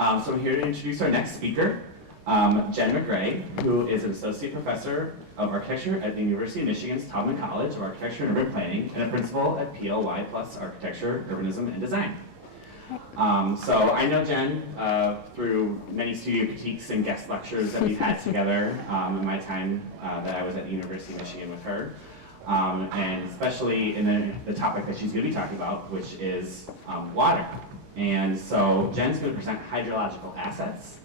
So I'm here to introduce our next speaker, Jen Maigret, who is an associate professor of architecture at the University of Michigan's Taubman College of Architecture and Urban Planning, and a principal at PLY plus Architecture, Urbanism, and Design. So I know Jen through many studio critiques and guest lectures that we've had together in my time that I was at the University of Michigan with her, and especially in the topic that she's going to be talking about, which is water. And so Jen's going to present hydrological assets,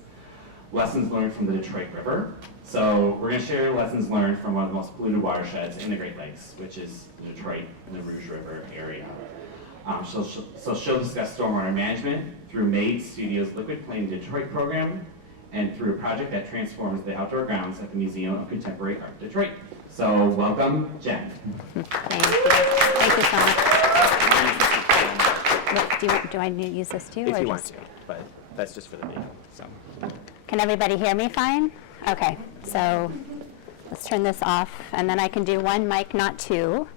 lessons learned from the Detroit River. So we're going to share lessons learned from one of the most polluted watersheds in the Great Lakes, which is the Detroit and the Rouge River area. So she'll discuss stormwater management through Maigret Studio's Liquid Plain Detroit program and through a project that transforms the outdoor grounds at the Museum of Contemporary Art Detroit. So welcome, Jen. Thank you. Thank you so much. Do I need to use this too? If you want to, but that's just for the video. So. Can everybody hear me fine? Okay, so let's turn this off, and then I can do one mic, not two.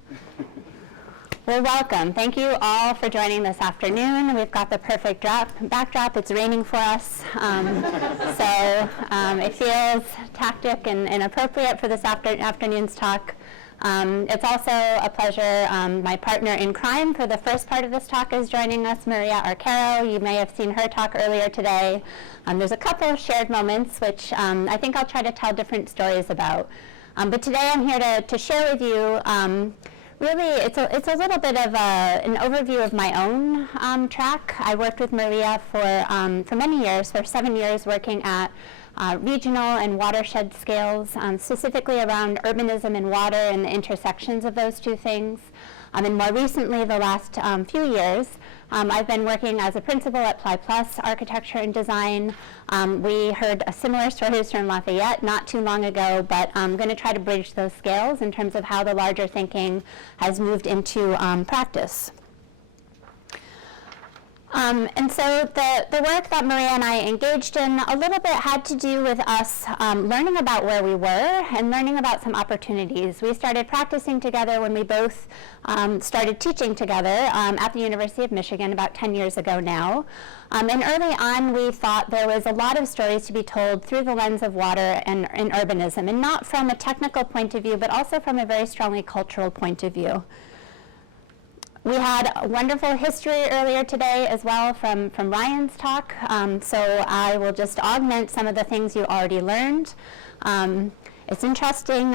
Well, welcome. Thank you all for joining this afternoon. We've got the perfect backdrop. It's raining for us. It feels tactic and appropriate for this afternoon's talk. It's also a pleasure. My partner in crime for the first part of this talk is joining us, Maria Arcaro. You may have seen her talk earlier today. There's a couple of shared moments, which I think I'll try to tell different stories about. But today I'm here to share with you really, it's a little bit of an overview of my own track. I worked with Maria for many years, for 7 years, working at regional and watershed scales, specifically around urbanism and water and the intersections of those two things. And more recently, the last few years, I've been working as a principal at Ply Plus Architecture and Design. We heard a similar stories from Lafayette not too long ago, but I'm going to try to bridge those scales in terms of how the larger thinking has moved into practice. And so the work that Maria and I engaged in a little bit had to do with us learning about where we were and learning about some opportunities. We started practicing together when we both started teaching together at the University of Michigan about 10 years ago now. And early on, we thought there was a lot of stories to be told through the lens of water and urbanism, and not from a technical point of view, but also from a very strongly cultural point of view. We had a wonderful history earlier today as well from Ryan's talk, so I will just augment some of the things you already learned. It's interesting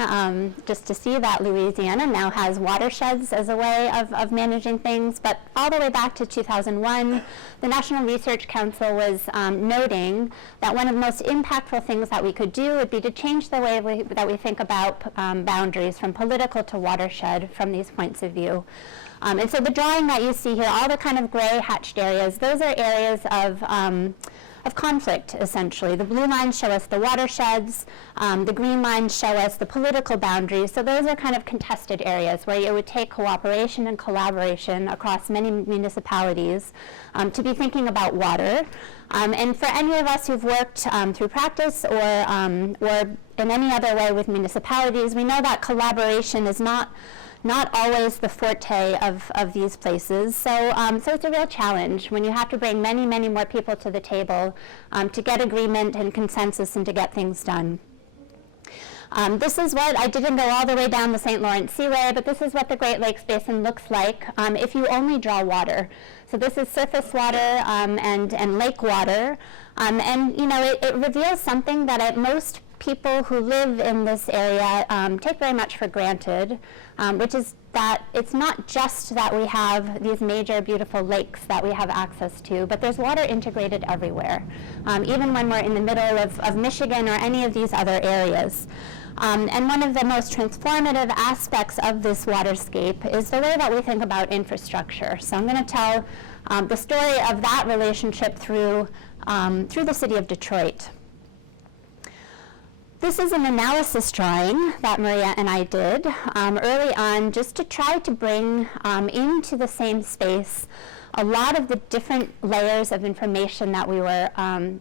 just to see that Louisiana now has watersheds as a way of managing things, but all the way back to 2001, the National Research Council was noting that one of the most impactful things that we could do would be to change the way that we think about boundaries from political to watershed from these points of view. And so the drawing that you see here, all the kind of gray hatched areas, those are areas of conflict, essentially. The blue lines show us the watersheds. The green lines show us the political boundaries. So those are kind of contested areas where it would take cooperation and collaboration across many municipalities to be thinking about water. And for any of us who've worked through practice or in any other way with municipalities, we know that collaboration is not always the forte of these places. So it's a real challenge when you have to bring many, many more people to the table to get agreement and consensus and to get things done. This is what, I didn't go all the way down the St. Lawrence Seaway, but this is what the Great Lakes Basin looks like if you only draw water. So this is surface water and lake water. And you know, it reveals something that most people who live in this area take very much for granted, which is that it's not just that we have these major beautiful lakes that we have access to, but there's water integrated everywhere, even when we're in the middle of Michigan or any of these other areas. And one of the most transformative aspects of this waterscape is the way that we think about infrastructure. So I'm going to tell the story of that relationship through the city of Detroit. This is an analysis drawing that Maria and I did early on just to try to bring into the same space a lot of the different layers of information that we were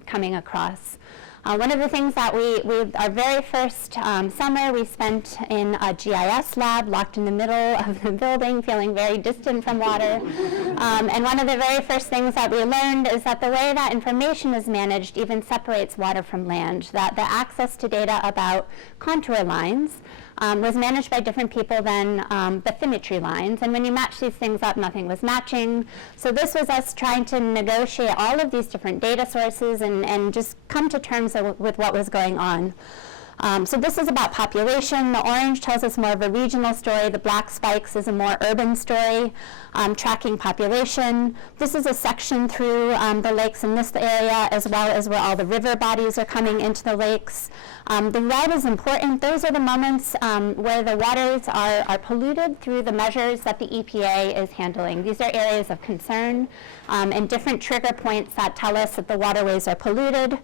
coming across. One of the things that our very first summer we spent in a GIS lab locked in the middle of the building, feeling very distant from water. And one of the very first things that we learned is that the way that information is managed even separates water from land, that the access to data about contour lines was managed by different people than bathymetry lines. And when you match these things up, nothing was matching. So this was us trying to negotiate all of these different data sources and just come to terms with what was going on. So this is about population. The orange tells us more of a regional story. The black spikes is a more urban story, tracking population. This is a section through the lakes in this area, as well as where all the river bodies are coming into the lakes. The red is important. Those are the moments where the waters are polluted through the measures that the EPA is handling. These are areas of concern and different trigger points that tell us that the waterways are polluted.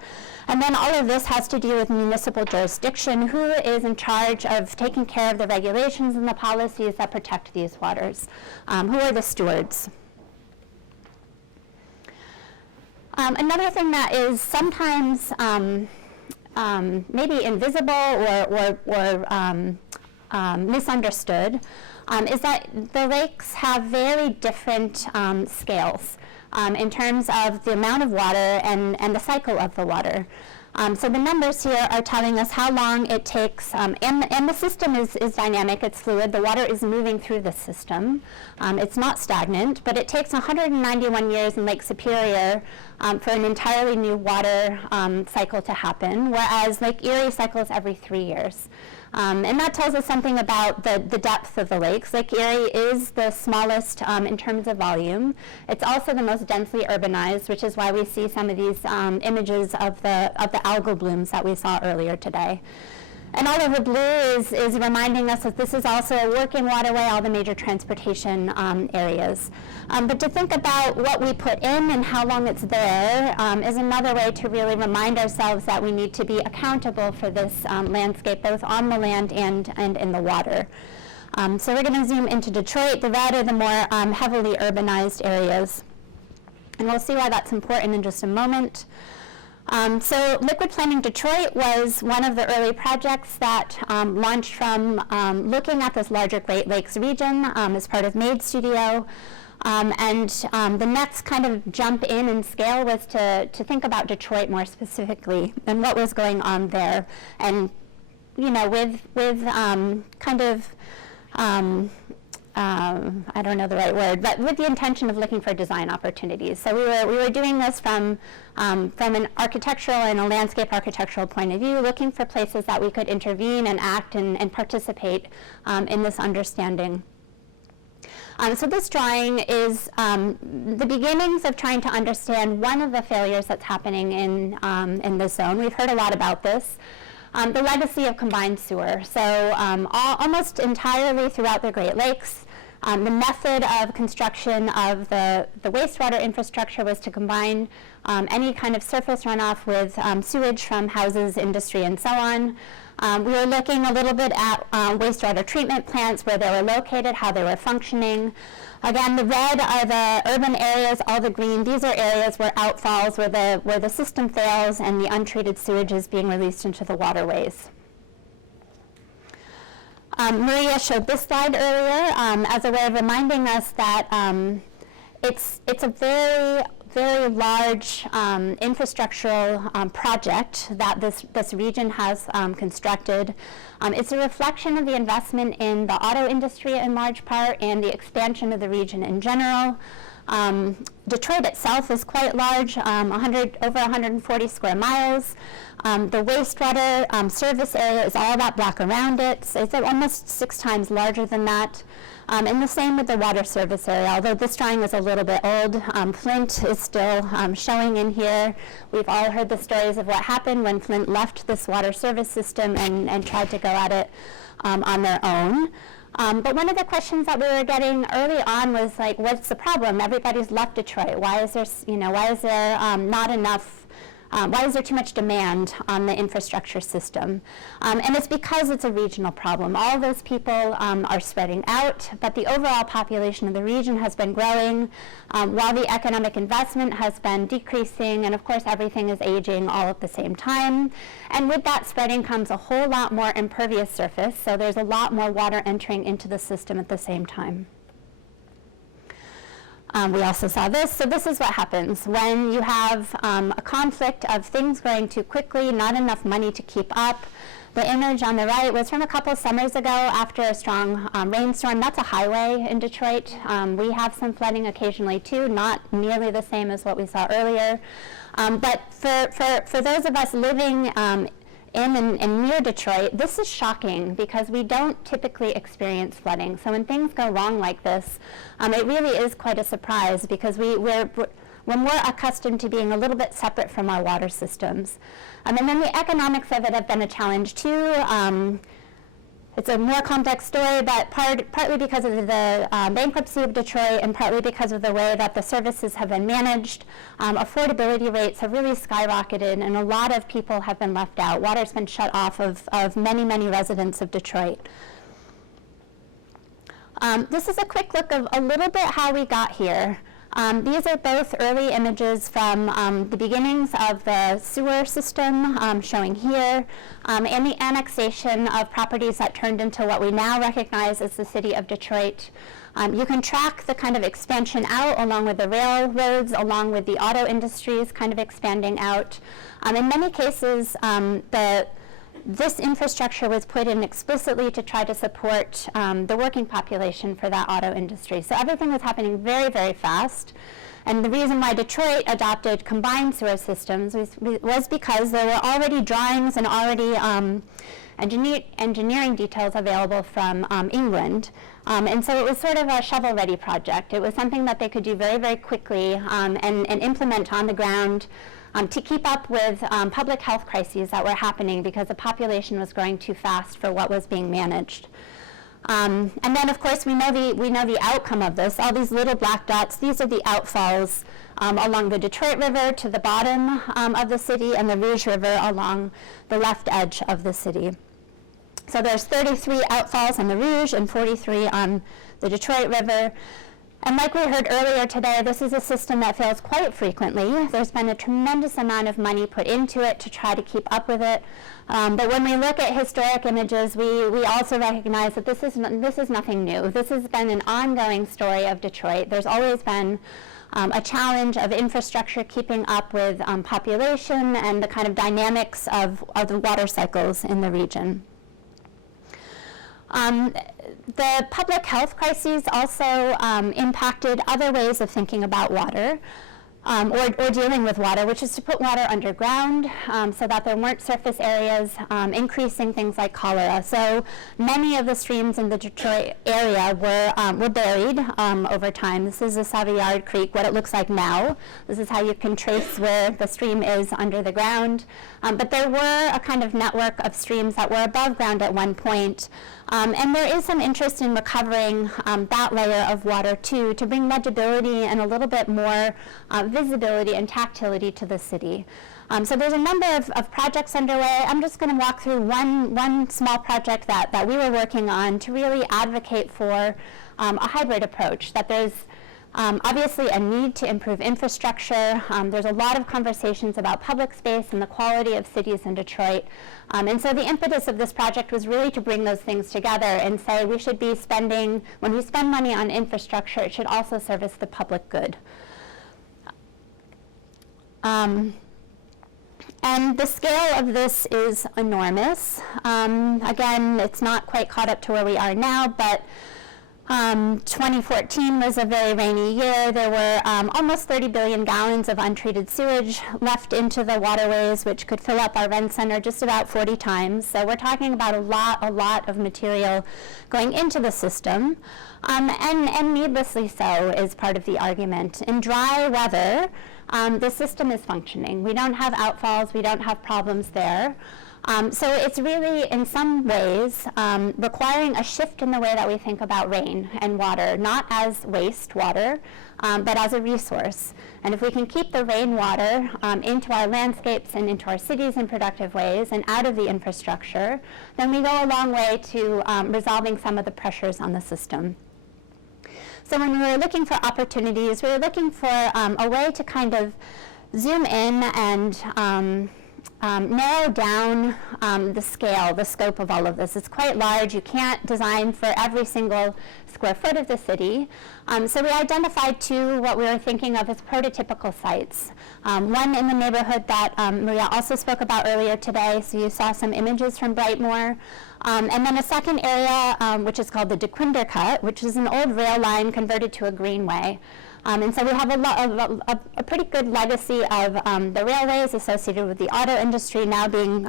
And then all of this has to do with municipal jurisdiction. Who is in charge of taking care of the regulations and the policies that protect these waters? Who are the stewards? Another thing that is sometimes maybe invisible or misunderstood is that the lakes have very different scales in terms of the amount of water and the cycle of the water. So the numbers here are telling us how long it takes, and the system is dynamic, it's fluid, the water is moving through the system. It's not stagnant, but it takes 191 years in Lake Superior for an entirely new water cycle to happen, whereas Lake Erie cycles every 3 years. And that tells us something about the depth of the lakes. Lake Erie is the smallest in terms of volume. It's also the most densely urbanized, which is why we see some of these images of the algal blooms that we saw earlier today. And all of the blue is reminding us that this is also a working waterway, all the major transportation areas. But to think about what we put in and how long it's there is another way to really remind ourselves that we need to be accountable for this landscape, both on the land and in the water. So we're going to zoom into Detroit. The red are the more heavily urbanized areas. And we'll see why that's important in just a moment. So Liquid Planning Detroit was one of the early projects that launched from looking at this larger Great Lakes region as part of Maigret Studio. And the next kind of jump in scale was to think about Detroit more specifically and what was going on there. And, you know, with kind of, I don't know the right word, but with the intention of looking for design opportunities. So we were doing this from an architectural and a landscape architectural point of view, looking for places that we could intervene and act and participate in this understanding. So this drawing is the beginnings of trying to understand one of the failures that's happening in this zone. We've heard a lot about this. The legacy of combined sewer. So almost entirely throughout the Great Lakes, the method of construction of the wastewater infrastructure was to combine any kind of surface runoff with sewage from houses, industry, and so on. We were looking a little bit at wastewater treatment plants, where they were located, how they were functioning. Again, the red are the urban areas, all the green, these are areas where outfalls, where the system fails and the untreated sewage is being released into the waterways. Maria showed this slide earlier as a way of reminding us that it's a very, very large infrastructural project that this region has constructed. It's a reflection of the investment in the auto industry in large part and the expansion of the region in general. Detroit itself is quite large, over 140 square miles. The wastewater service area is all that block around it. So it's almost 6 times larger than that. And the same with the water service area, although this drawing is a little bit old. Flint is still showing in here. We've all heard the stories of what happened when Flint left this water service system and tried to go at it on their own. But one of the questions that we were getting early on was like, what's the problem? Everybody's left Detroit. Why is there, not enough? Why is there too much demand on the infrastructure system? And it's because it's a regional problem. All of those people are spreading out, but the overall population of the region has been growing while the economic investment has been decreasing, and of course everything is aging all at the same time. And with that spreading comes a whole lot more impervious surface, so there's a lot more water entering into the system at the same time. We also saw this. So this is what happens when you have a conflict of things growing too quickly, not enough money to keep up. The image on the right was from a couple summers ago after a strong rainstorm. That's a highway in Detroit. We have some flooding occasionally too, not nearly the same as what we saw earlier. But for those of us living in and near Detroit, this is shocking because we don't typically experience flooding. So when things go wrong like this, it really is quite a surprise because when we're accustomed to being a little bit separate from our water systems. And then the economics of it have been a challenge too. It's a more complex story, but partly because of the bankruptcy of Detroit and partly because of the way that the services have been managed, affordability rates have really skyrocketed and a lot of people have been left out. Water's been shut off of many, many residents of Detroit. This is a quick look of a little bit how we got here. These are both early images from the beginnings of the sewer system, showing here, and the annexation of properties that turned into what we now recognize as the city of Detroit. You can track the kind of expansion out along with the railroads, along with the auto industries kind of expanding out. In many cases, this infrastructure was put in explicitly to try to support the working population for that auto industry. So everything was happening very, very fast. And the reason why Detroit adopted combined sewer systems was because there were already drawings and already engineering details available from England. And so it was sort of a shovel-ready project. It was something that they could do very, very quickly and implement on the ground to keep up with public health crises that were happening because the population was growing too fast for what was being managed. And then, of course, we know the outcome of this. All these little black dots, these are the outfalls along the Detroit River to the bottom of the city and the Rouge River along the left edge of the city. So there's 33 outfalls on the Rouge and 43 on the Detroit River. And like we heard earlier today, this is a system that fails quite frequently. There's been a tremendous amount of money put into it to try to keep up with it. But when we look at historic images, we also recognize that this is nothing new. This has been an ongoing story of Detroit. There's always been a challenge of infrastructure keeping up with population and the kind of dynamics of the water cycles in the region. The public health crises also impacted other ways of thinking about water or dealing with water, which is to put water underground so that there weren't surface areas, increasing things like cholera. So many of the streams in the Detroit area were buried over time. This is the Savoyard Creek, what it looks like now. This is how you can trace where the stream is under the ground. But there were a kind of network of streams that were above ground at one point. And there is some interest in recovering that layer of water too, to bring legibility and a little bit more visibility and tactility to the city. So there's a number of projects underway. I'm just going to walk through one small project that we were working on to really advocate for a hybrid approach, that there's obviously a need to improve infrastructure. There's a lot of conversations about public space and the quality of cities in Detroit. And so the impetus of this project was really to bring those things together and say we should be spending, when we spend money on infrastructure, it should also service the public good. And the scale of this is enormous. Again, it's not quite caught up to where we are now, but 2014 was a very rainy year. There were almost 30 billion gallons of untreated sewage left into the waterways, which could fill up our Ren Center just about 40 times. So we're talking about a lot of material going into the system. And needlessly so is part of the argument. In dry weather, the system is functioning. We don't have outfalls, we don't have problems there. So it's really, in some ways, requiring a shift in the way that we think about rain and water, not as wastewater, but as a resource. And if we can keep the rainwater into our landscapes and into our cities in productive ways and out of the infrastructure, then we go a long way to resolving some of the pressures on the system. So when we were looking for opportunities, we were looking for a way to kind of zoom in and narrow down the scale, the scope of all of this. It's quite large. You can't design for every single square foot of the city. So we identified two what we were thinking of as prototypical sites. One in the neighborhood that Maria also spoke about earlier today, so you saw some images from Brightmoor. And then a second area, which is called the DeQuinder Cut, which is an old rail line converted to a greenway. And so we have a pretty good legacy of the railways associated with the auto industry now being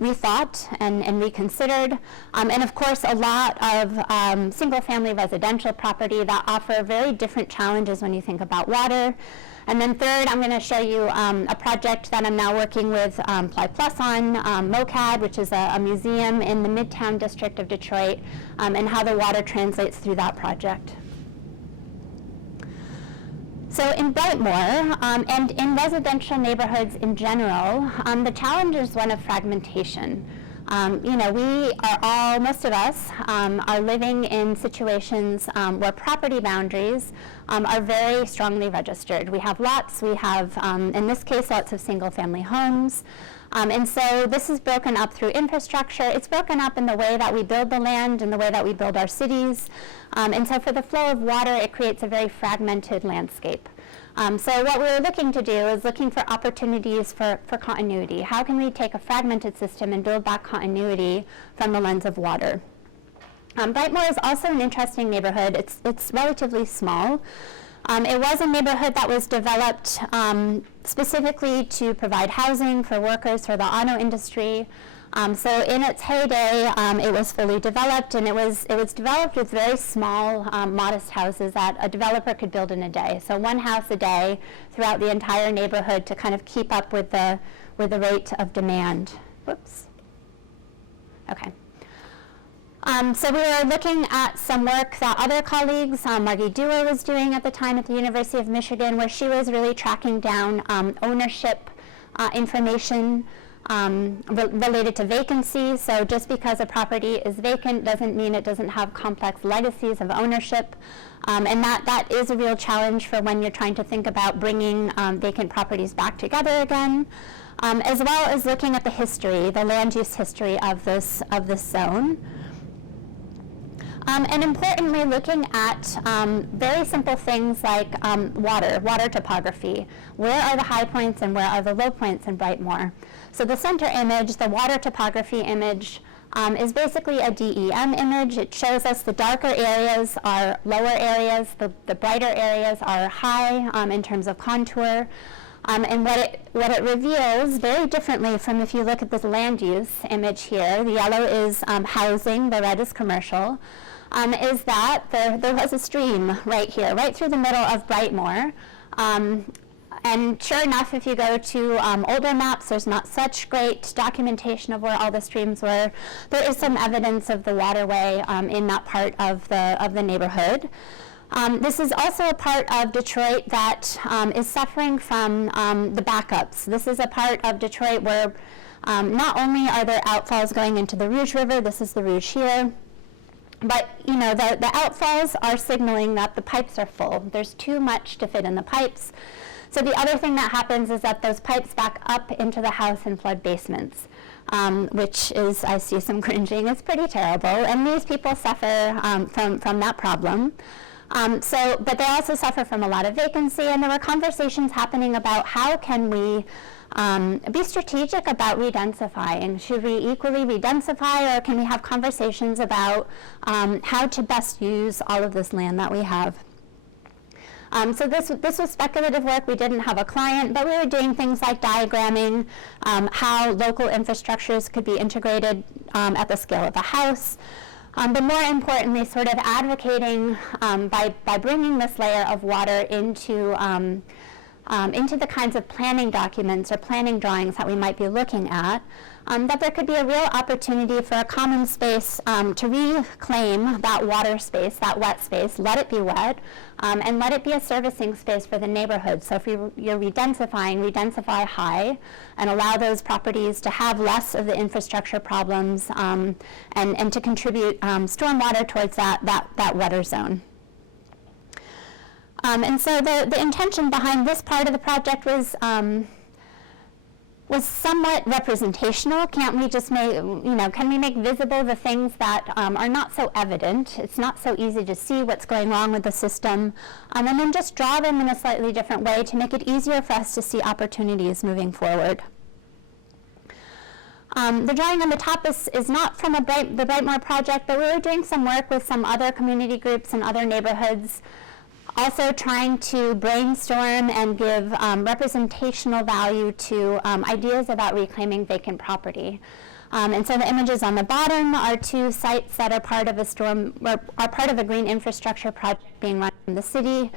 rethought and reconsidered. And of course, a lot of single-family residential property that offer very different challenges when you think about water. And then third, I'm going to show you a project that I'm now working with Ply Plus on, MOCAD, which is a museum in the Midtown district of Detroit, and how the water translates through that project. So in Brightmoor, and in residential neighborhoods in general, the challenge is one of fragmentation. We are all, most of us, are living in situations where property boundaries are very strongly registered. We have lots, we have, in this case, lots of single-family homes. And so this is broken up through infrastructure. It's broken up in the way that we build the land and the way that we build our cities. And so for the flow of water, it creates a very fragmented landscape. So what we were looking to do is looking for opportunities for continuity. How can we take a fragmented system and build back continuity from the lens of water? Brightmoor is also an interesting neighborhood. It's relatively small. It was a neighborhood that was developed specifically to provide housing for workers for the auto industry. So in its heyday, it was fully developed, and it was developed with very small, modest houses that a developer could build in a day. So one house a day throughout the entire neighborhood to kind of keep up with the rate of demand. Whoops. Okay. So we were looking at some work that other colleagues, Margie Dewar was doing at the time at the University of Michigan, where she was really tracking down ownership information related to vacancy. So just because a property is vacant doesn't mean it doesn't have complex legacies of ownership. And that is a real challenge for when you're trying to think about bringing vacant properties back together again, as well as looking at the history, the land use history of this zone. And importantly, looking at very simple things like water topography. Where are the high points and where are the low points in Brightmoor? So the center image, the water topography image, is basically a DEM image. It shows us the darker areas are lower areas, the brighter areas are high in terms of contour. And what it reveals, very differently from if you look at this land use image here, the yellow is housing, the red is commercial, is that there was a stream right here, right through the middle of Brightmoor. And sure enough, if you go to older maps, there's not such great documentation of where all the streams were. There is some evidence of the waterway in that part of the neighborhood. This is also a part of Detroit that is suffering from the backups. This is a part of Detroit where not only are there outfalls going into the Rouge River, this is the Rouge here, but the outfalls are signaling that the pipes are full. There's too much to fit in the pipes. So the other thing that happens is that those pipes back up into the house and flood basements, which is, I see some cringing, it's pretty terrible. And these people suffer from that problem. But they also suffer from a lot of vacancy, and there were conversations happening about how can we be strategic about redensifying. Should we equally redensify, or can we have conversations about how to best use all of this land that we have? So this was speculative work. We didn't have a client, but we were doing things like diagramming how local infrastructures could be integrated at the scale of a house. But more importantly, sort of advocating by bringing this layer of water into the kinds of planning documents or planning drawings that we might be looking at, that there could be a real opportunity for a common space to reclaim that water space, that wet space, let it be wet, and let it be a servicing space for the neighborhood. So if you're redensify high and allow those properties to have less of the infrastructure problems and to contribute stormwater towards that wetter zone. And so the intention behind this part of the project was was somewhat representational. Can't we just make, can we make visible the things that are not so evident? It's not so easy to see what's going wrong with the system, and then just draw them in a slightly different way to make it easier for us to see opportunities moving forward. The drawing on the top is not from the Brightmoor project, but we were doing some work with some other community groups in other neighborhoods, also trying to brainstorm and give representational value to ideas about reclaiming vacant property. And so the images on the bottom are two sites that are part of a green infrastructure project being run in the city.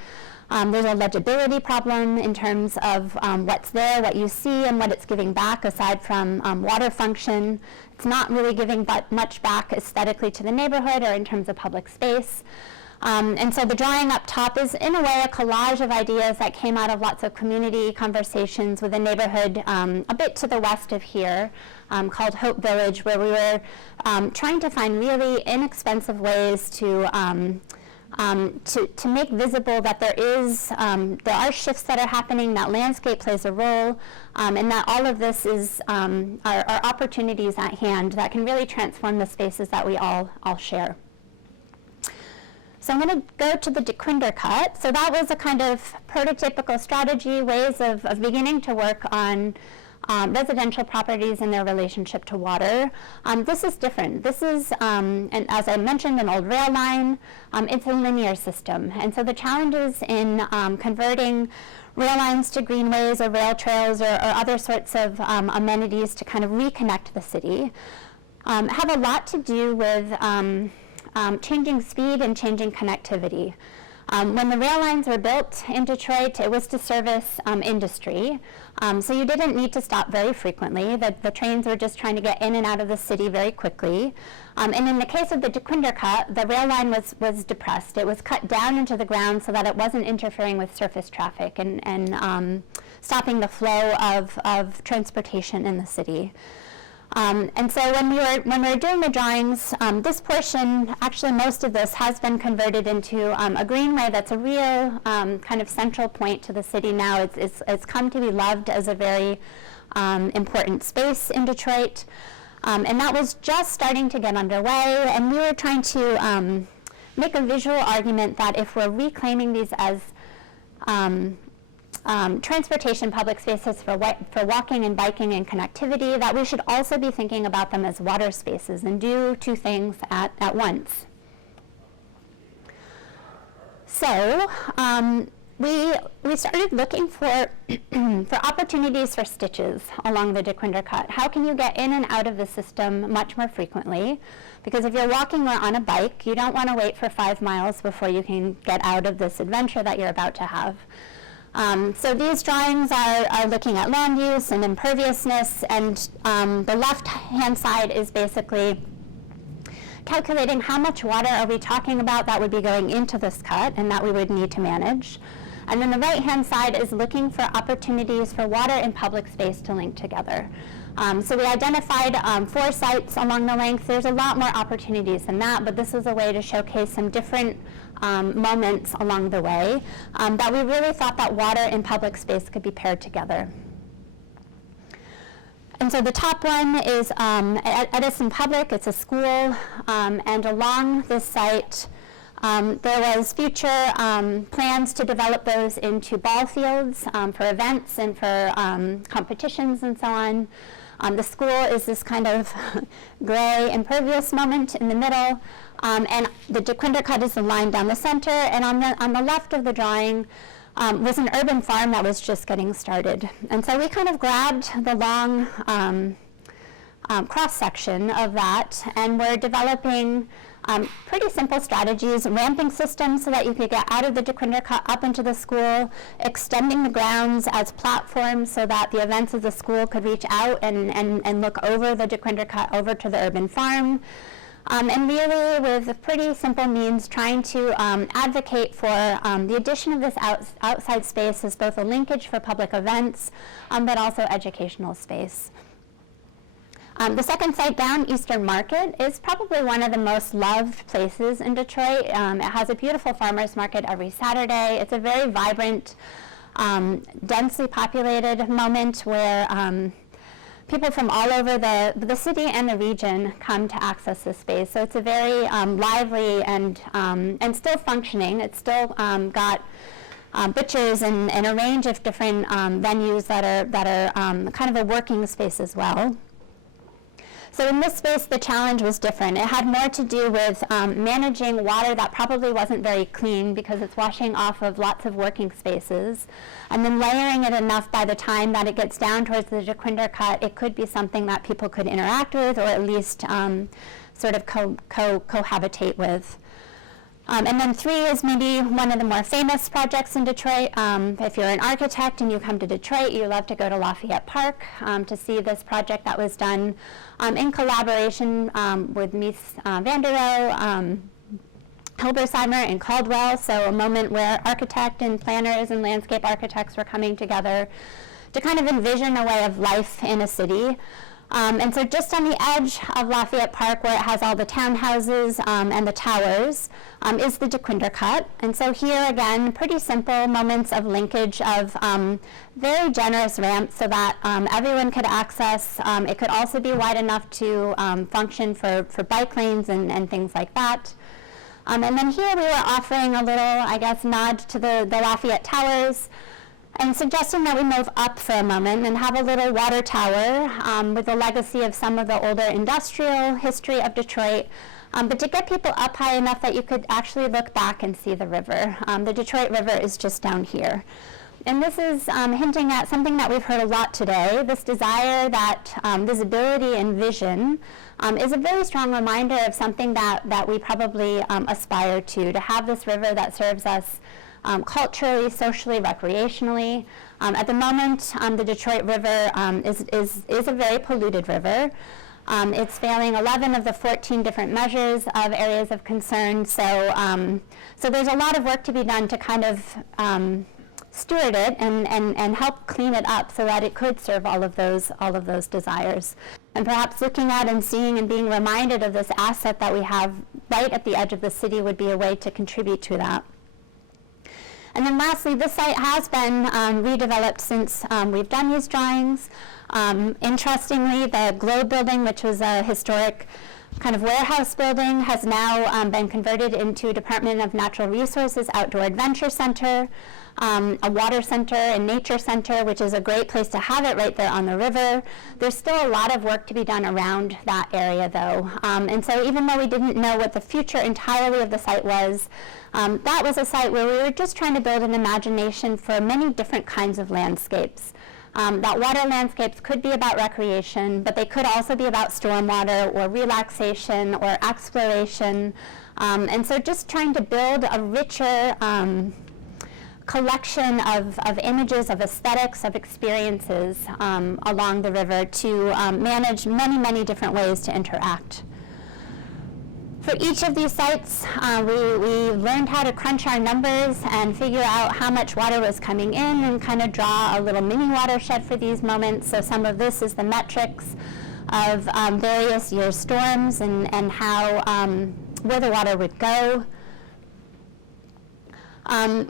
There's a legibility problem in terms of what's there, what you see, and what it's giving back aside from water function. It's not really giving much back aesthetically to the neighborhood or in terms of public space. And so the drawing up top is, in a way, a collage of ideas that came out of lots of community conversations with a neighborhood a bit to the west of here called Hope Village, where we were trying to find really inexpensive ways to make visible that there are shifts that are happening, that landscape plays a role, and that all of this are opportunities at hand that can really transform the spaces that we all share. So I'm going to go to the dequinder cut. So that was a kind of prototypical strategy, ways of beginning to work on residential properties and their relationship to water. This is different. This is, and as I mentioned, an old rail line. It's a linear system. And so the challenges in converting rail lines to greenways or rail trails or other sorts of amenities to kind of reconnect the city have a lot to do with changing speed and changing connectivity. When the rail lines were built in Detroit, it was to service industry. So you didn't need to stop very frequently. The trains were just trying to get in and out of the city very quickly. And in the case of the dequinder cut, the rail line was depressed. It was cut down into the ground so that it wasn't interfering with surface traffic and stopping the flow of transportation in the city. And so when we were doing the drawings, this portion, actually most of this has been converted into a greenway that's a real kind of central point to the city now. It's come to be loved as a very important space in Detroit. And that was just starting to get underway, and we were trying to make a visual argument that if we're reclaiming these as transportation public spaces for walking and biking and connectivity, that we should also be thinking about them as water spaces and do two things at once. So we started looking for opportunities for stitches along the dequinder cut. How can you get in and out of the system much more frequently? Because if you're walking or on a bike, you don't want to wait for 5 miles before you can get out of this adventure that you're about to have. So these drawings are looking at land use and imperviousness, and the left-hand side is basically calculating how much water are we talking about that would be going into this cut and that we would need to manage. And then the right-hand side is looking for opportunities for water and public space to link together. So we identified 4 sites along the length. There's a lot more opportunities than that, but this was a way to showcase some different moments along the way that we really thought that water and public space could be paired together. And so the top one is at Edison Public. It's a school, and along this site there was future plans to develop those into ball fields for events and for competitions and so on. The school is this kind of gray impervious moment in the middle, and the dequinder cut is the line down the center, and on the left of the drawing was an urban farm that was just getting started. And so we kind of grabbed the long cross-section of that, and we're developing pretty simple strategies, ramping systems so that you could get out of the dequinder cut up into the school, extending the grounds as platforms so that the events of the school could reach out and look over the dequinder cut over to the urban farm. And really, with pretty simple means, trying to advocate for the addition of this outside space as both a linkage for public events, but also educational space. The second site down, Eastern Market, is probably one of the most loved places in Detroit. It has a beautiful farmers market every Saturday. It's a very vibrant, densely populated moment where people from all over the city and the region come to access this space. So it's a very lively and still functioning. It's still got butchers and a range of different venues that are kind of a working space as well. So in this space, the challenge was different. It had more to do with managing water that probably wasn't very clean because it's washing off of lots of working spaces, and then layering it enough by the time that it gets down towards the Dequinder Cut, it could be something that people could interact with or at least sort of cohabitate with. And then 3 is maybe one of the more famous projects in Detroit. If you're an architect and you come to Detroit, you love to go to Lafayette Park to see this project that was done in collaboration with Mies van der Rohe, Hilbersheimer, and Caldwell. So a moment where architect and planners and landscape architects were coming together to kind of envision a way of life in a city. And so just on the edge of Lafayette Park, where it has all the townhouses and the towers, is the Dequinder Cut. And so here again, pretty simple moments of linkage of very generous ramps so that everyone could access. It could also be wide enough to function for bike lanes and things like that. And then here we were offering a little, I guess, nod to the Lafayette Towers, and suggesting that we move up for a moment and have a little water tower with the legacy of some of the older industrial history of Detroit, but to get people up high enough that you could actually look back and see the river. The Detroit River is just down here. And this is hinting at something that we've heard a lot today, this desire that visibility and vision is a very strong reminder of something that we probably aspire to have this river that serves us culturally, socially, recreationally. At the moment, the Detroit River is a very polluted river. It's failing 11 of the 14 different measures of areas of concern. So there's a lot of work to be done to kind of steward it and help clean it up so that it could serve all of those desires. And perhaps looking at and seeing and being reminded of this asset that we have right at the edge of the city would be a way to contribute to that. And then lastly, this site has been redeveloped since we've done these drawings. Interestingly, the Globe building, which was a historic kind of warehouse building, has now been converted into Department of Natural Resources Outdoor Adventure Center, a water center and nature center, which is a great place to have it right there on the river. There's still a lot of work to be done around that area, though. And so even though we didn't know what the future entirely of the site was, that was a site where we were just trying to build an imagination for many different kinds of landscapes. That water landscapes could be about recreation, but they could also be about stormwater or relaxation or exploration. And so just trying to build a richer collection of images, of aesthetics, of experiences along the river to manage many, many different ways to interact. For each of these sites, we learned how to crunch our numbers and figure out how much water was coming in and kind of draw a little mini watershed for these moments. So some of this is the metrics of various year storms and how where the water would go.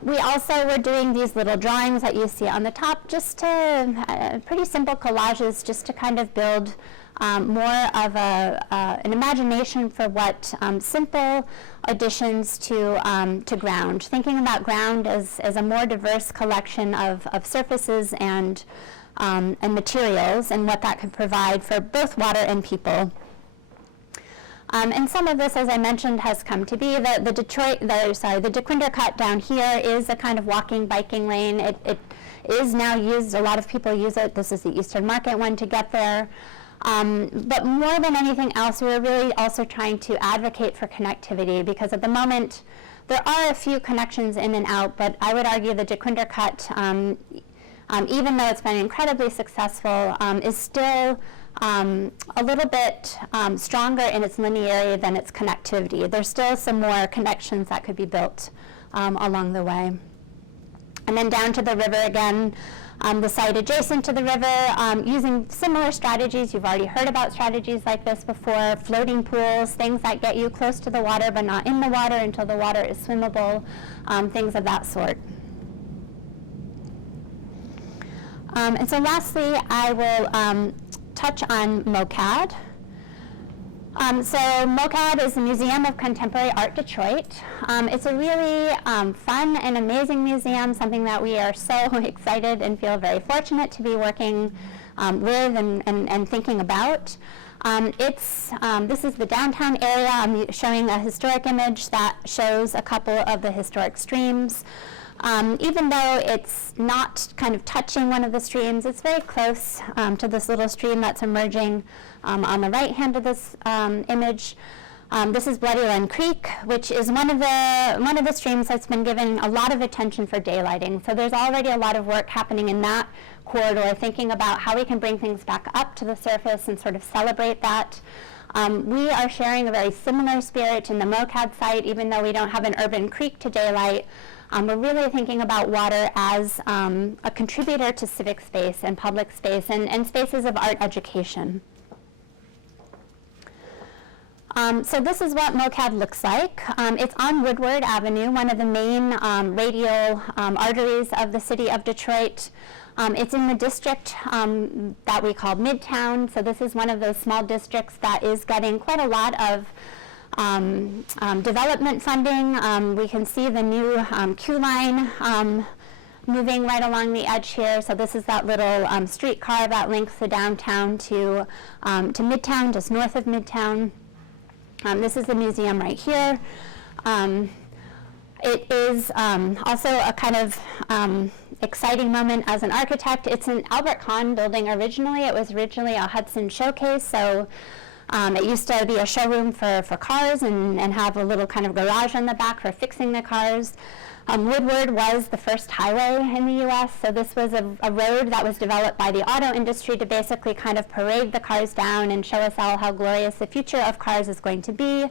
We also were doing these little drawings that you see on the top, just to pretty simple collages, just to kind of build more of an imagination for what simple additions to ground. Thinking about ground as a more diverse collection of surfaces and materials, and what that could provide for both water and people. And some of this, as I mentioned, has come to be. The Dequinder Cut down here is a kind of walking, biking lane. It is now used, a lot of people use it. This is the Eastern Market one to get there. But more than anything else, we were really also trying to advocate for connectivity, because at the moment, there are a few connections in and out, but I would argue the Dequinder Cut, even though it's been incredibly successful, is still a little bit stronger in its linearity than its connectivity. There's still some more connections that could be built along the way. And then down to the river again, the site adjacent to the river, using similar strategies. You've already heard about strategies like this before: floating pools, things that get you close to the water but not in the water until the water is swimmable, things of that sort. And so lastly, I will touch on MOCAD. So MOCAD is the Museum of Contemporary Art Detroit. It's a really fun and amazing museum, something that we are so excited and feel very fortunate to be working with and thinking about. This is the downtown area. I'm showing a historic image that shows a couple of the historic streams. Even though it's not kind of touching one of the streams, it's very close to this little stream that's emerging on the right hand of this image. This is Bloody Run Creek, which is one of the streams that's been given a lot of attention for daylighting. So there's already a lot of work happening in that corridor, thinking about how we can bring things back up to the surface and sort of celebrate that. We are sharing a very similar spirit in the MOCAD site, even though we don't have an urban creek to daylight. We're really thinking about water as a contributor to civic space and public space and spaces of art education. So this is what MOCAD looks like. It's on Woodward Avenue, one of the main radial arteries of the city of Detroit. It's in the district that we call Midtown. So this is one of those small districts that is getting quite a lot of development funding. We can see the new Q line moving right along the edge here. So this is that little streetcar that links the downtown to Midtown, just north of Midtown. This is the museum right here. It is also a kind of exciting moment as an architect. It's an Albert Kahn building originally. It was originally a Hudson showcase, so it used to be a showroom for cars and have a little kind of garage on the back for fixing the cars. Woodward was the first highway in the U.S., so this was a road that was developed by the auto industry to basically kind of parade the cars down and show us all how glorious the future of cars is going to be.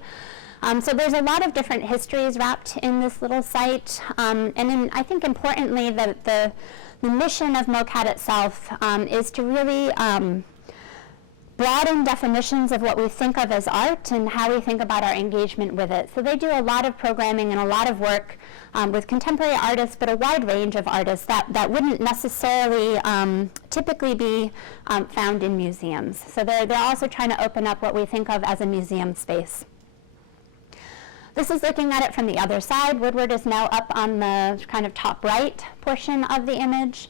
So there's a lot of different histories wrapped in this little site, and then I think importantly the mission of MOCAD itself is to really broaden definitions of what we think of as art and how we think about our engagement with it. So they do a lot of programming and a lot of work with contemporary artists, but a wide range of artists that wouldn't necessarily typically be found in museums. So they're also trying to open up what we think of as a museum space. This is looking at it from the other side. Woodward is now up on the kind of top right portion of the image.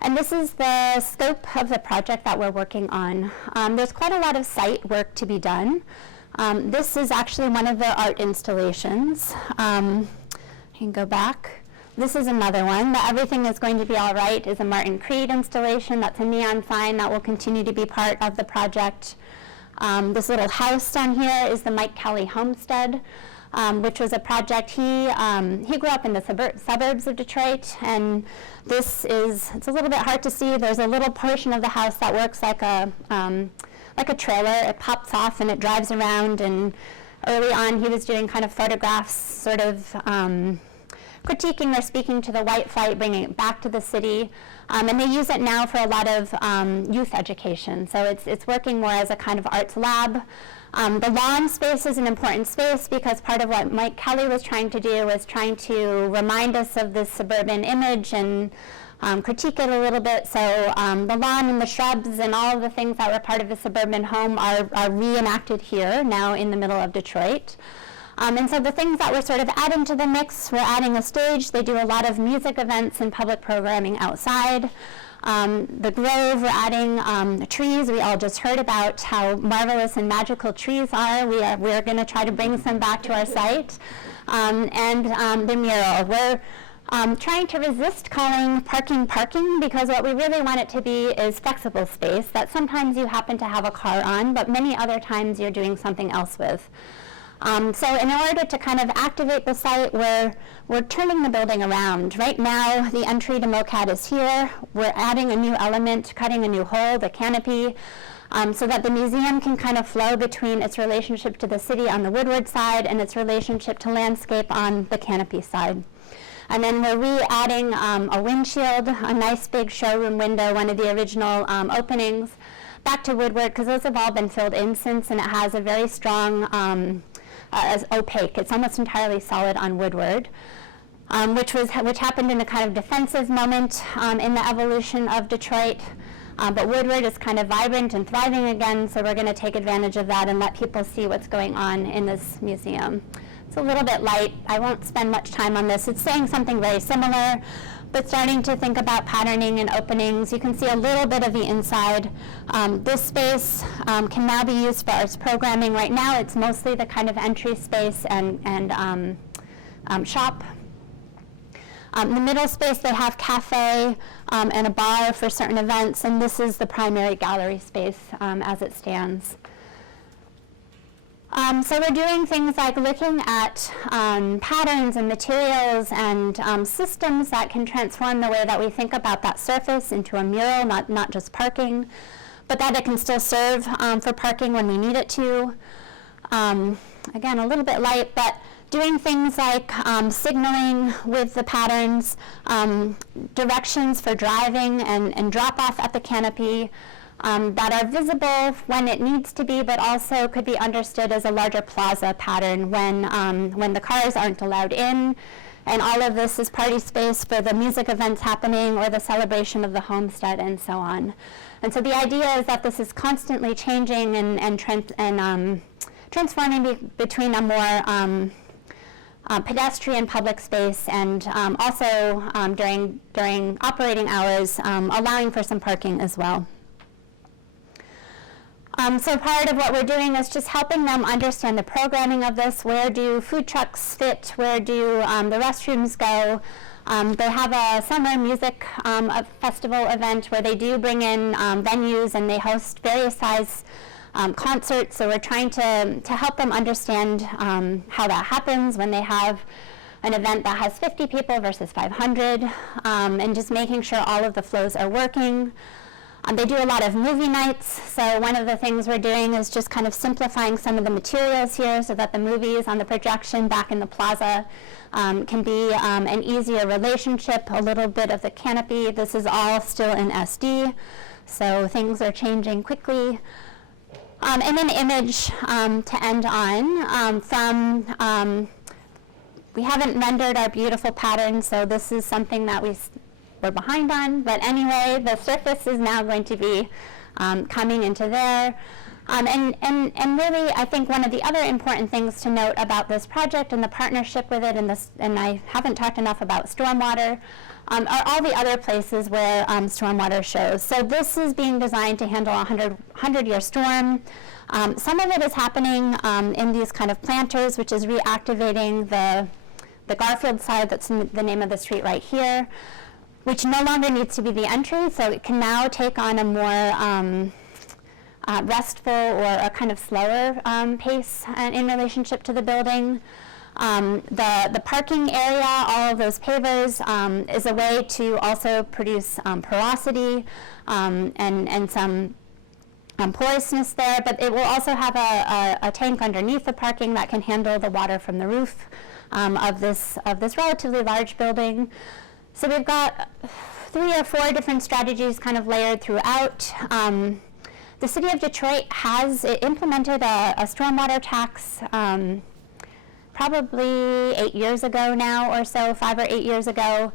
And this is the scope of the project that we're working on. There's quite a lot of site work to be done. This is actually one of the art installations. I can go back. This is another one. The Everything is Going to Be All Right is a Martin Creed installation. That's a neon sign that will continue to be part of the project. This little house down here is the Mike Kelly Homestead, which was a project. He grew up in the suburbs of Detroit, and it's a little bit hard to see. There's a little portion of the house that works like a trailer. It pops off and it drives around, and early on he was doing kind of photographs, sort of critiquing or speaking to the white flight, bringing it back to the city. And they use it now for a lot of youth education. So it's working more as a kind of arts lab. The lawn space is an important space because part of what Mike Kelly was trying to do was trying to remind us of this suburban image and critique it a little bit. So the lawn and the shrubs and all of the things that were part of the suburban home are reenacted here now in the middle of Detroit. And so the things that we're sort of adding to the mix, we're adding a stage. They do a lot of music events and public programming outside. The Grove, we're adding trees. We all just heard about how marvelous and magical trees are. We're going to try to bring some back to our site. And the mural. We're trying to resist calling parking because what we really want it to be is flexible space that sometimes you happen to have a car on, but many other times you're doing something else with. So in order to kind of activate the site, we're turning the building around. Right now, the entry to MOCAD is here. We're adding a new element, cutting a new hole, the canopy, so that the museum can kind of flow between its relationship to the city on the Woodward side and its relationship to landscape on the canopy side. And then we're re-adding a windshield, a nice big showroom window, one of the original openings, back to Woodward, because those have all been filled in since, and it has a very strong as opaque. It's almost entirely solid on Woodward, which happened in a kind of defensive moment in the evolution of Detroit. But Woodward is kind of vibrant and thriving again, so we're going to take advantage of that and let people see what's going on in this museum. It's a little bit light. I won't spend much time on this. It's saying something very similar, but starting to think about patterning and openings. You can see a little bit of the inside. This space can now be used for arts programming. Right now, it's mostly the kind of entry space and shop. In the middle space, they have cafe and a bar for certain events, and this is the primary gallery space as it stands. So we're doing things like looking at patterns and materials and systems that can transform the way that we think about that surface into a mural, not just parking, but that it can still serve for parking when we need it to. Again, a little bit light, but doing things like signaling with the patterns, directions for driving and drop off at the canopy, that are visible when it needs to be, but also could be understood as a larger plaza pattern when the cars aren't allowed in. And all of this is party space for the music events happening or the celebration of the Homestead and so on. And so the idea is that this is constantly changing and transforming between a more pedestrian public space and also during operating hours, allowing for some parking as well. So part of what we're doing is just helping them understand the programming of this. Where do food trucks fit? Where do the restrooms go? They have a summer music festival event where they do bring in venues and they host various size concerts. So we're trying to help them understand how that happens when they have an event that has 50 people versus 500, and just making sure all of the flows are working. They do a lot of movie nights, so one of the things we're doing is just kind of simplifying some of the materials here so that the movies on the projection back in the plaza can be an easier relationship, a little bit of the canopy. This is all still in SD, so things are changing quickly. And an image to end on we haven't rendered our beautiful pattern, so this is something that we're behind on, but anyway, the surface is now going to be coming into there. And really, I think one of the other important things to note about this project and the partnership with it, and I haven't talked enough about stormwater, are all the other places where stormwater shows. So this is being designed to handle a 100-year storm. Some of it is happening in these kind of planters, which is reactivating the Garfield side, that's the name of the street right here, which no longer needs to be the entry, so it can now take on a more restful or a kind of slower pace in relationship to the building. The parking area, all of those pavers, is a way to also produce porosity and some porousness there, but it will also have a tank underneath the parking that can handle the water from the roof of this relatively large building. So we've got 3 or 4 different strategies kind of layered throughout. The city of Detroit has implemented a stormwater tax probably 8 years ago now or so, 5 or 8 years ago.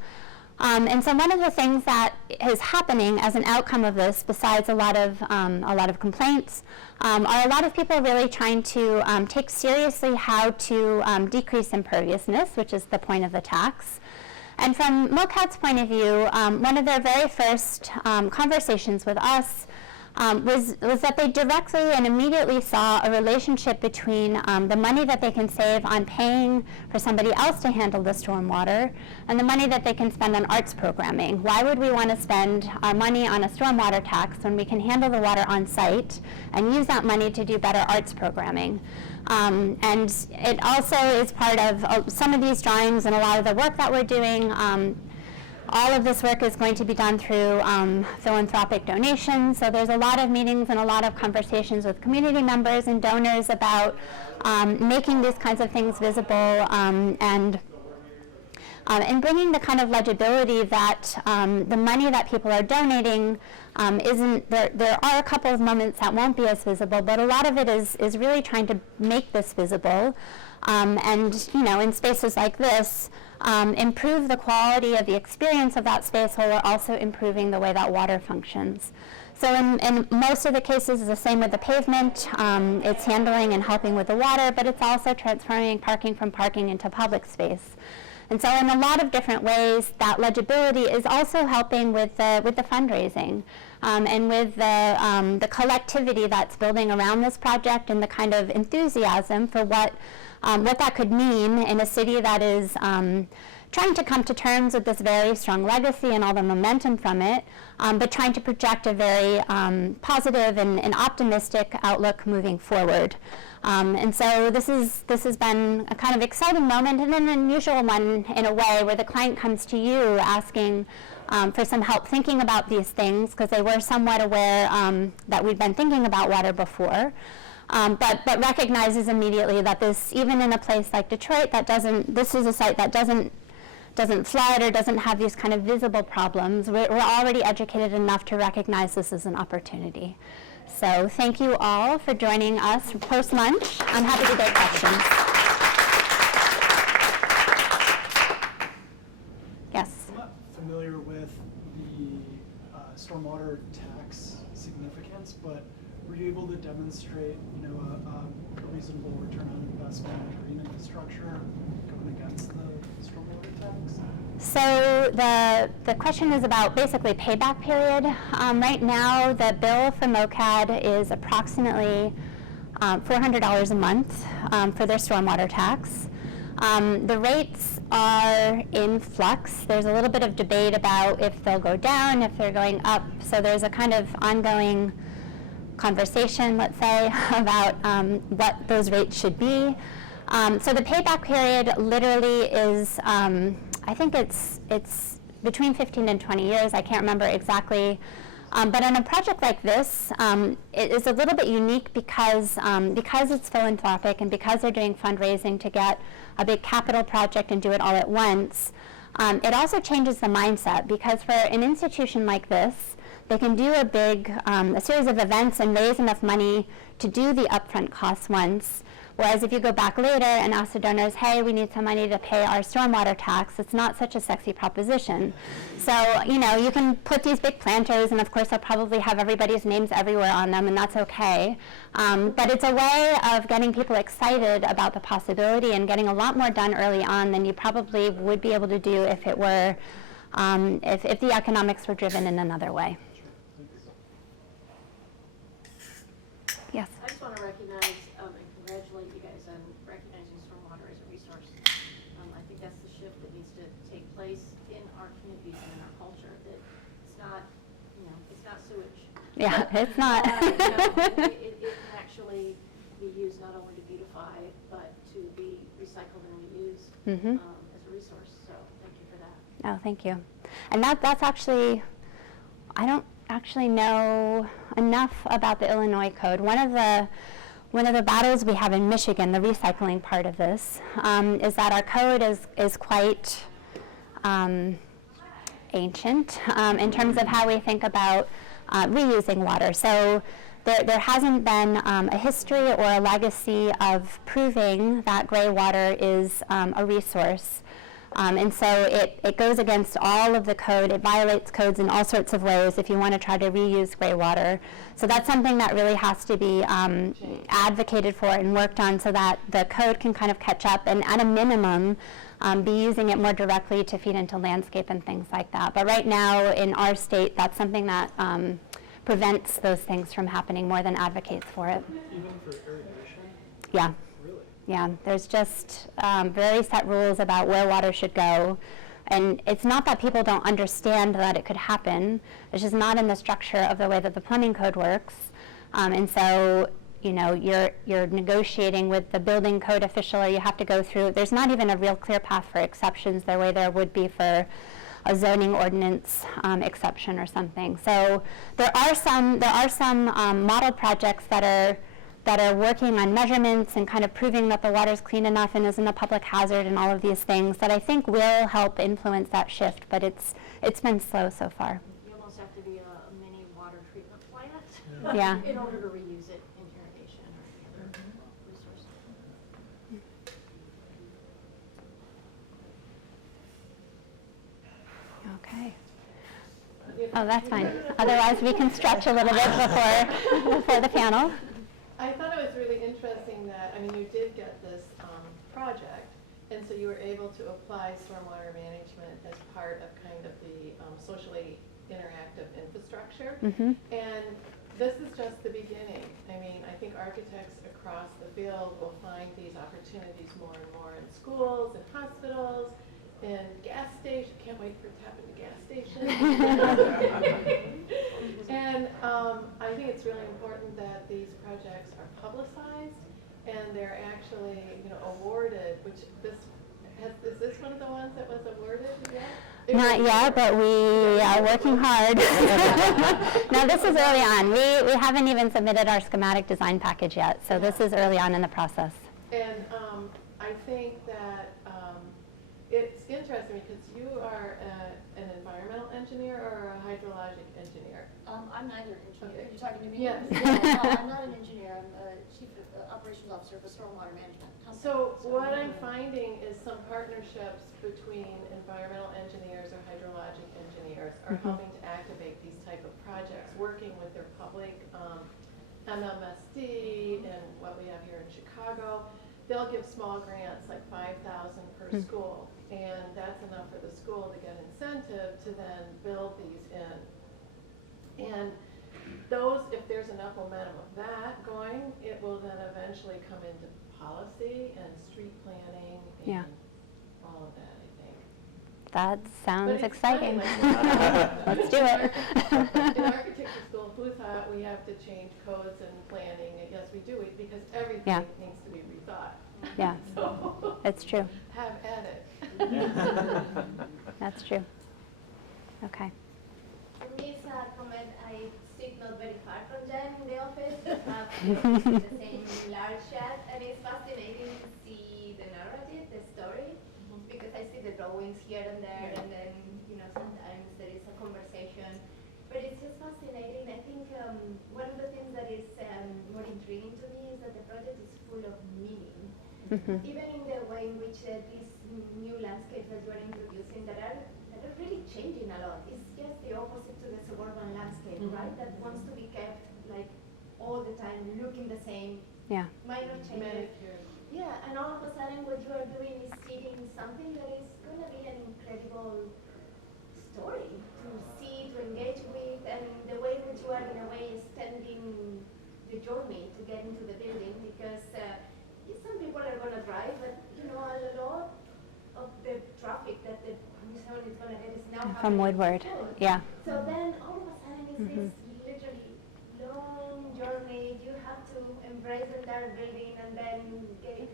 And so one of the things that is happening as an outcome of this, besides a lot of complaints, are a lot of people really trying to take seriously how to decrease imperviousness, which is the point of the tax. And from MoCAT's point of view, one of their very first conversations with us was that they directly and immediately saw a relationship between the money that they can save on paying for somebody else to handle the stormwater and the money that they can spend on arts programming. Why would we want to spend our money on a stormwater tax when we can handle the water on site and use that money to do better arts programming? And it also is part of some of these drawings and a lot of the work that we're doing. All of this work is going to be done through philanthropic donations. So there's a lot of meetings and a lot of conversations with community members and donors about making these kinds of things visible and bringing the kind of legibility that the money that people are donating isn't, there are a couple of moments that won't be as visible, but a lot of it is really trying to make this visible. And, you know, in spaces like this, improve the quality of the experience of that space while we're also improving the way that water functions. So in most of the cases, it's the same with the pavement. It's handling and helping with the water, but it's also transforming parking from parking into public space. And so in a lot of different ways, that legibility is also helping with the fundraising and with the collectivity that's building around this project and the kind of enthusiasm for what that could mean in a city that is trying to come to terms with this very strong legacy and all the momentum from it, but trying to project a very positive and optimistic outlook moving forward. And so this has been a kind of exciting moment and an unusual one in a way where the client comes to you asking for some help thinking about these things because they were somewhat aware that we'd been thinking about water before. But recognizes immediately that this, even in a place like Detroit, this is a site that doesn't flood or doesn't have these kind of visible problems. We're already educated enough to recognize this as an opportunity. So thank you all for joining us post-lunch. I'm happy to take questions. Yes? I'm not familiar with the stormwater tax significance, but were you able to demonstrate, a reasonable return on investment in green infrastructure going against the stormwater tax? So the question is about basically payback period. Right now, the bill for MOCAD is approximately $400 a month for their stormwater tax. The rates are in flux. There's a little bit of debate about if they'll go down, if they're going up. So there's a kind of ongoing conversation, let's say, about what those rates should be. So the payback period literally is, I think it's between 15 and 20 years. I can't remember exactly. But on a project like this, it is a little bit unique because it's philanthropic and because they're doing fundraising to get a big capital project and do it all at once. It also changes the mindset because for an institution like this, they can do a series of events and raise enough money to do the upfront costs once. Whereas if you go back later and ask the donors, hey, we need some money to pay our stormwater tax, it's not such a sexy proposition. So, you can put these big planters, and of course they'll probably have everybody's names everywhere on them, and that's okay. But it's a way of getting people excited about the possibility and getting a lot more done early on than you probably would be able to do if it were, if the economics were driven in another way. Yes? I just want to recognize and congratulate you guys on recognizing stormwater as a resource. I think that's the shift that needs to take place in our communities and in our culture, that it's not, it's not sewage. Yeah, it's not. It can actually be used not only to beautify, but to be recycled and reused as a resource. So thank you for that. Oh, thank you. And that's actually, I don't actually know enough about the Illinois code. One of the battles we have in Michigan, the recycling part of this, is that our code is quite ancient in terms of how we think about reusing water. So there hasn't been a history or a legacy of proving that gray water is a resource. And so it goes against all of the code. It violates codes in all sorts of ways if you want to try to reuse gray water. So that's something that really has to be advocated for and worked on so that the code can kind of catch up and at a minimum be using it more directly to feed into landscape and things like that. But right now in our state, that's something that prevents those things from happening more than advocates for it. Even for irrigation? Yeah. Yeah, there's just very set rules about where water should go. And it's not that people don't understand that it could happen. It's just not in the structure of the way that the plumbing code works. And so, you're negotiating with the building code official, or you have to go through. There's not even a real clear path for exceptions the way there would be for a zoning ordinance exception or something. So there are some model projects that are working on measurements and kind of proving that the water's clean enough and isn't a public hazard and all of these things that I think will help influence that shift, but it's been slow so far. You almost have to be a mini water treatment plant Yeah. in order to reuse it in irrigation or any other resource. Okay. Oh, that's fine. Otherwise, we can stretch a little bit before the panel. I thought it was really interesting that, I mean, you did get this project, and so you were able to apply stormwater management as part of kind of the socially interactive infrastructure. Mm-hmm. And this is just the beginning. I mean, I think architects across the field will find these opportunities more and more in schools and hospitals, in gas stations. Can't wait for it to happen to gas stations. And I think it's really important that these projects are publicized and they're actually, awarded. Is this one of the ones that was awarded yet? Not yet, but we are working hard. No, this is early on. We haven't even submitted our schematic design package yet, so this is early on in the process. And I think that it's interesting because you are an environmental engineer or a hydrologic engineer? I'm neither engineer. Okay. You're talking to me? Yes. No, I'm not an engineer. I'm a chief operations officer for stormwater management company. So what I'm finding is some partnerships between environmental engineers or hydrologic engineers are helping to activate these type of projects, working with their public MMSD and what we have here in Chicago. They'll give small grants, like $5,000 per school, and that's enough for the school to get incentive to then build these in. And those, if there's enough momentum of that going, it will then eventually come into policy and street planning and all of that, I think. That sounds But it's exciting. funny, Let's do it. In architecture school, who thought we have to change codes and planning? And yes, we do, because everything needs to be rethought. Yeah, So it's true. have at it. That's true. Okay. For me, it's a comment. I sit not very far from Jen in the office. The same large chat, and it's fascinating to see the narrative, the story, because I see the drawings here and there, and then sometimes there is a conversation. But it's just fascinating. I think one of the things that is more intriguing to me is that the project is full of meaning. Even in the way in which these new landscapes that you are introducing that are really changing a lot. It's just the opposite to the suburban landscape, right? That wants to be kept like all the time, looking the same. Yeah. Minor changes. Yeah, and all of a sudden what you are doing is seeding something that is going to be an incredible story to see, to engage with, and the way that you are in a way extending the journey to get into the building, because some people are going to drive, but a lot of the traffic that the museum is going to get is now From Woodward. Yeah. So then all of a sudden it's this literally long journey. You have to embrace the entire building and then get it.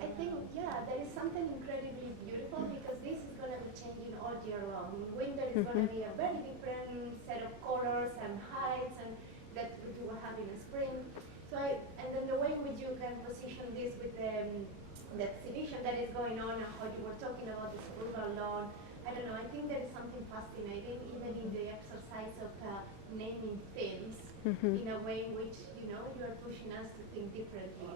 I think, there is something incredibly beautiful because this is going to be changing all year long. In winter it's going to be a very different set of colors and heights and that you will have in the spring. So and then the way in which you can position this with the exhibition that is going on and how you were talking about the suburban lawn, I don't know, I think there is something fascinating even in the exercise of naming themes in a way in which, you are pushing us to think differently.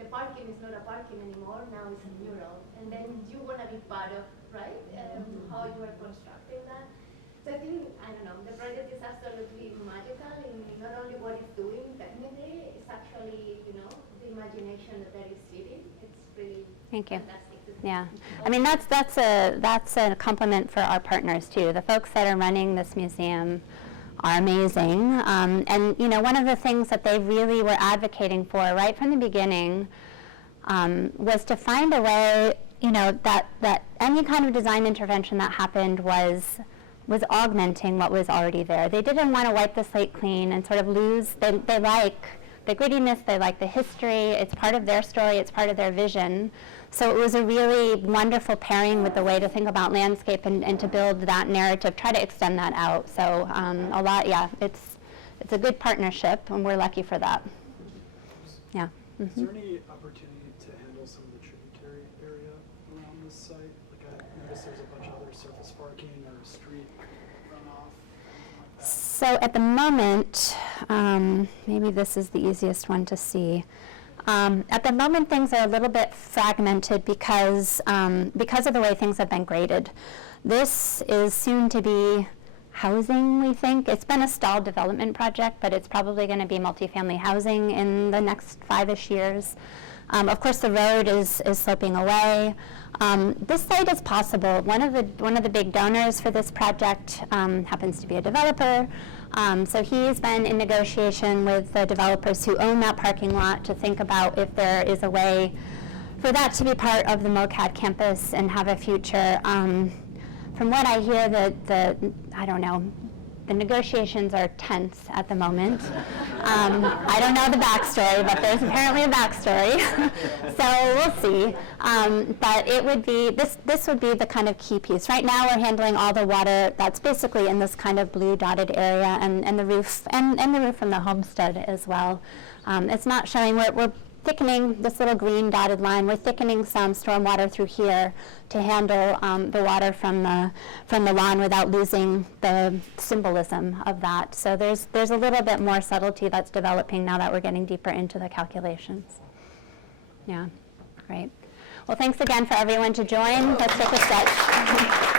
The parking is not a parking anymore, now it's a mural. And then you want to be part of, right, how you are constructing that. So I think, I don't know, the project is absolutely magical in not only what it's doing technically, it's actually, the imagination that is seeding. It's really fantastic to see. Yeah, I mean that's a compliment for our partners too. The folks that are running this museum are amazing, and one of the things that they really were advocating for right from the beginning was to find a way, that any kind of design intervention that happened was augmenting what was already there. They didn't want to wipe the slate clean and sort of lose. They like the grittiness, they like the history, it's part of their story, it's part of their vision. So it was a really wonderful pairing with the way to think about landscape and to build that narrative, try to extend that out. So it's a good partnership and we're lucky for that. Yeah. Is there any opportunity to handle some of the tributary area around this site? Like I noticed there's a bunch of other surface parking or street runoff, anything like that. So at the moment, maybe this is the easiest one to see. At the moment, things are a little bit fragmented because of the way things have been graded. This is soon to be housing, we think. It's been a stalled development project, but it's probably going to be multifamily housing in the next 5-ish years. Of course, the road is sloping away. This site is possible. One of the big donors for this project happens to be a developer. So he's been in negotiation with the developers who own that parking lot to think about if there is a way for that to be part of the MoCAD campus and have a future. From what I hear, I don't know, the negotiations are tense at the moment. I don't know the backstory, but there's apparently a backstory. So we'll see. But it would be, this would be the kind of key piece. Right now we're handling all the water that's basically in this kind of blue dotted area, and the roof, and the roof from the Homestead as well. It's not showing, we're thickening this little green dotted line. We're thickening some stormwater through here to handle the water from the lawn without losing the symbolism of that. So there's a little bit more subtlety that's developing now that we're getting deeper into the calculations. Yeah, great. Well, thanks again for everyone to join. Let's take a stretch.